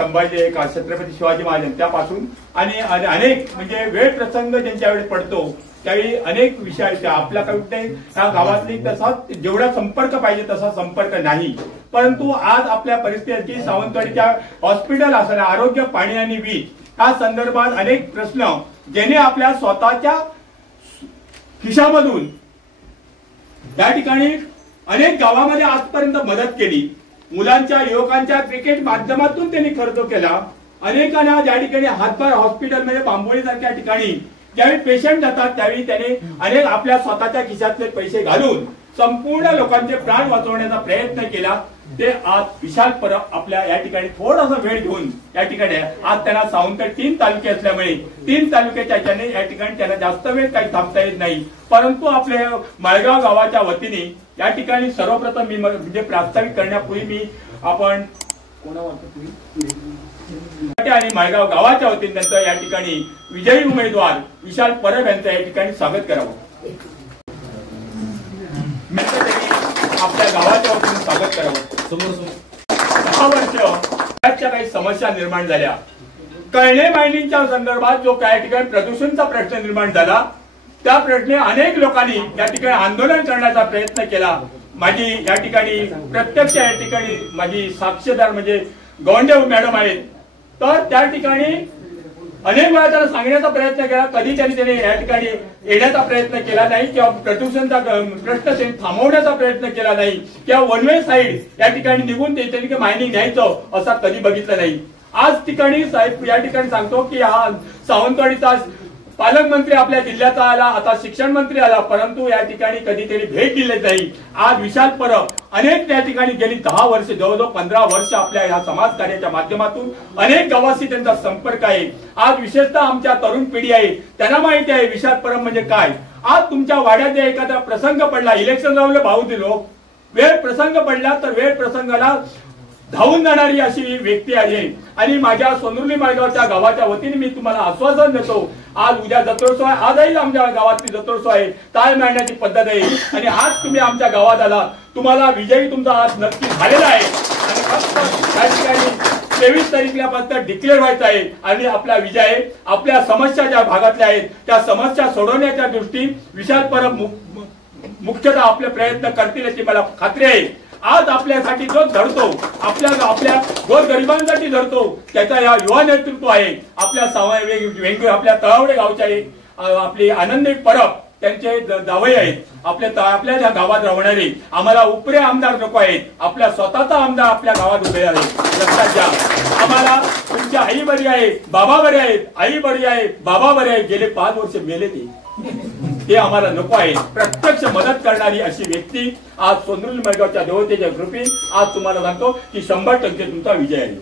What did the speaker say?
संभाजी छत्रपती शिवाजी महाराज त्यापासून आणि अनेक म्हणजे वेळ प्रसंग ज्यांच्या वेळी पडतो त्यावेळी अनेक विषयाचे आपल्या काही ह्या गावातली तसा जेवढा संपर्क पाहिजे तसा संपर्क नाही. परंतु आज आपल्या परिस्थितीची सावंतवाडीच्या हॉस्पिटल असणाऱ्या आरोग्य पाणी आणि वीज या संदर्भात अनेक प्रश्न ज्याने आपल्या स्वतःच्या खिशामधून त्या ठिकाणी अनेक गावामध्ये आजपर्यंत मदत केली. मुलांच्या युवकांच्या क्रिकेट माध्यमातून त्यांनी खर्च केला. अनेकांना ज्या ठिकाणी हातभार हॉस्पिटलमध्ये बांबोळी सारख्या ठिकाणी ज्यावेळी पेशंट जातात त्यावेळी त्याने अनेक आपल्या स्वतःच्या खिशातले पैसे घालून संपूर्ण लोकांचे प्राण वाचवण्याचा प्रयत्न केला. ते आज विशाल परब आपल्या या ठिकाणी थोडासा वेळ घेऊन या ठिकाणी आज त्यांना सावंतवाडी 3 तालुके असल्यामुळे 3 तालुक्याच्या याच्याने या ठिकाणी त्यांना जास्त वेळ काही थांबता येत नाही. परंतु आपल्या माळगाव गावाच्या वतीने या ठिकाणी सर्वप्रथम मी म्हणजे प्रास्ताविक करण्यापूर्वी मी आपण आणि माळगाव गावाच्या वतीने नंतर या ठिकाणी विजयी उमेदवार विशाल परब यांचं या ठिकाणी स्वागत करावं. आपल्या गावाच्या वतीने स्वागत करावं. 10 वर्ष त्याच्या काही समस्या निर्माण झाल्या. कळणे मायनिंगच्या संदर्भात जो काही ठिकाणी प्रदूषणचा प्रश्न निर्माण झाला त्या प्रश्नी अनेक लोकांनी या ठिकाणी आंदोलन करण्याचा प्रयत्न केला. माझी या ठिकाणी प्रत्यक्ष या ठिकाणी माझी साक्षीदार म्हणजे गोंडे मॅडम आहेत. तर त्या ठिकाणी अनेक वेळा त्यांना सांगण्याचा प्रयत्न केला. कधी त्यांनी या ठिकाणी येण्याचा प्रयत्न केला नाही किंवा प्रदूषणचा प्रश्न त्यांनी थांबवण्याचा प्रयत्न केला नाही किंवा वन वे साईड या ठिकाणी निघून त्यांनी मायनिंग न्यायचं असा कधी बघितलं नाही. आज ठिकाणी साहेब या ठिकाणी सांगतो की हा सावंतवाडीचा पालकमंत्री आपल्या जिल्ह्याचा आला, आता शिक्षण मंत्री आला, परंतु या ठिकाणी कधी त्यांनी भेट दिली नाही. आज विशाल परब अनेक त्या ठिकाणी गेली 10 वर्ष जवळजवळ 15 वर्ष आपल्या या समाज कार्याच्या माध्यमातून अनेक गावाशी त्यांचा संपर्क आहे. आज विशेषतः आमच्या तरुण पिढी आहे त्यांना माहिती आहे विशाल परब म्हणजे काय. आज तुमच्या वाड्यात एखादा प्रसंग पडला, इलेक्शन राहून भाऊ दिलो, वेळ प्रसंग पडला तर वेळ प्रसंगाला धावून जाणारी अशी व्यक्ती आहे. आणि माझ्या सोनुर्ली माळगावच्या गावाच्या वतीने मी तुम्हाला आश्वासन देतो आज उद्या जत्रोत्सव आहे. आजही आमच्या गावातली जत्रोत्सव आहे, ताळ मांडण्याची पद्धत आहे. आणि आज तुम्ही आमच्या गावात आला, तुम्हाला विजयी तुमचा आज नक्की झालेला आहे. आणि फक्त त्या ठिकाणी 23 तारखेपासून डिक्लेअर व्हायचं आहे आणि आपला विजय आहे. आपल्या समस्या ज्या भागातल्या आहेत त्या समस्या सोडवण्याच्या दृष्टीने विशाल परब मुख्यतः आपले प्रयत्न करतील याची मला खात्री आहे. आज आपल्यासाठी जो धरतो आपल्या गोरगरिबांसाठी धरतो त्याचा या युवा नेतृत्व आहे. आपल्या आपल्या तळावडे गावचे आपली आनंदी परब त्यांचे जावई आहेत. आपल्या ज्या गावात राहणारे आम्हाला उपरे आमदार नको आहेत, आपल्या स्वतःचा आमदार आपल्या गावात उभे आहे. लक्षात घ्या, आम्हाला तुमच्या आई बरी आहे, बाबा बरे आहेत, आई बरी आहे, बाबा बरे आहे. गेले 5 वर्ष मेले ते आम्हाला नको आहे. प्रत्यक्ष मदत करणारी अशी व्यक्ती आज सोनुर्ली माळगावच्या देवतेच्या कृपेने आज तुम्हाला सांगतो की 100% तुमचा विजय आहे.